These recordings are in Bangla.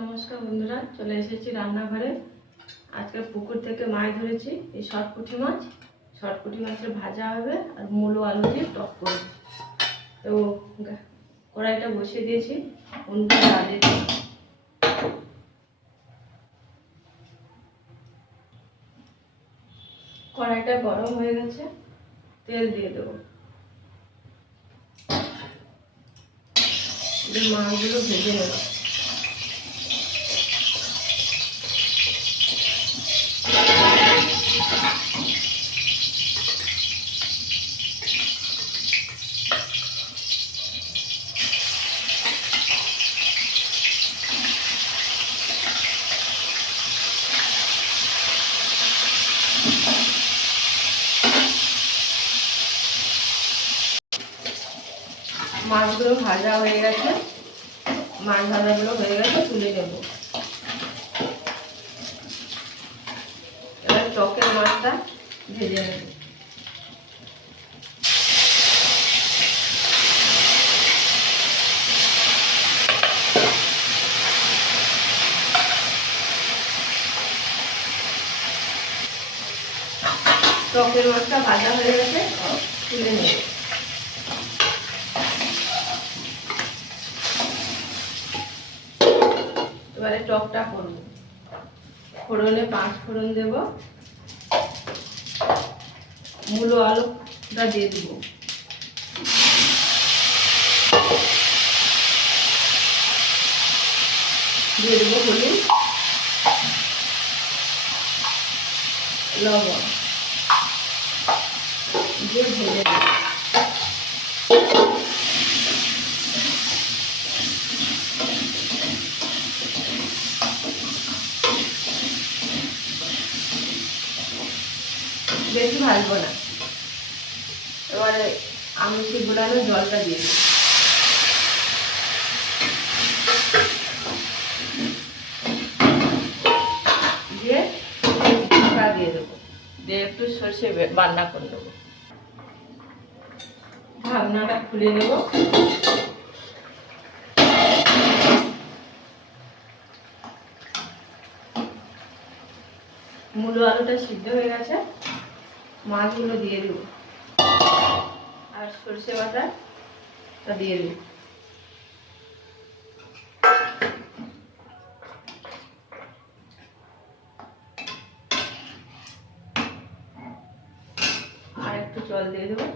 নমস্কার বন্ধুরা, চলে এসেছি রান্নাঘরে। আজকে পুকুর থেকে মাছ ধরেছি, এই শর্টপুটি মাছ। শর্টপুটি মাছের ভাজা হবে আর মূলো আলু দিয়ে টক করব তো কড়াইটা বসিয়ে দিয়েছি দিই। কড়াইটা গরম হয়ে গেছে, তেল দিয়ে দেবো। মাছগুলো ভেজে নেব। মাছগুলো ভাজা হয়ে গেছে। মাছ ভাজাগুলো হয়ে গেছে তুলে নেব এবার টকের মাছটা ভেজে নেব। টকের মাছটা ভাজা হয়ে গেছে, তুলে নেব। এবারে টকটা করব ফোড়নে পাঁচ ফোড়ন দেব। মূলো আলুটা দিয়ে দেবো। দিয়ে দেবো হলুদ লবণ। দিয়ে ভেজে দেবো বেশি ভাজবো না। এবারে আমি সেই গুলানো জলটা দিয়ে দিই। দিয়ে দেবো। দিয়ে একটু সর্ষে বান্না করে দেবো। ঢাকনাটা খুলে নেব। মূলো আলুটা সিদ্ধ হয়ে গেছে। মাছগুলো দিয়ে দেবো। আর সর্ষে বাটাটা দিয়ে দেবো। আর একটু জল দিয়ে দেবো।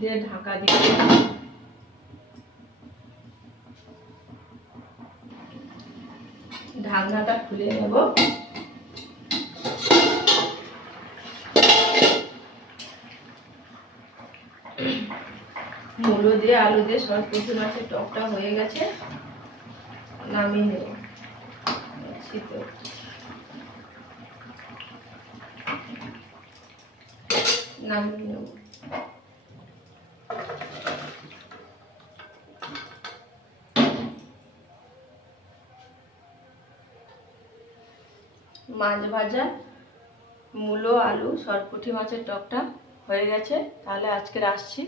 দিয়ে ঢাকা দিয়ে ঢাকনাটা খুলে নেব। মুলো দিয়ে আলু দিয়ে সব কিছু মাছের টকটা হয়ে গেছে। নামিয়ে নেব। নামিয়ে নেব। মাছ ভাজা মূলো আলু সরপুঁটি মাছের টকটা হয়ে গেছে। তাহলে আজকে আসছি।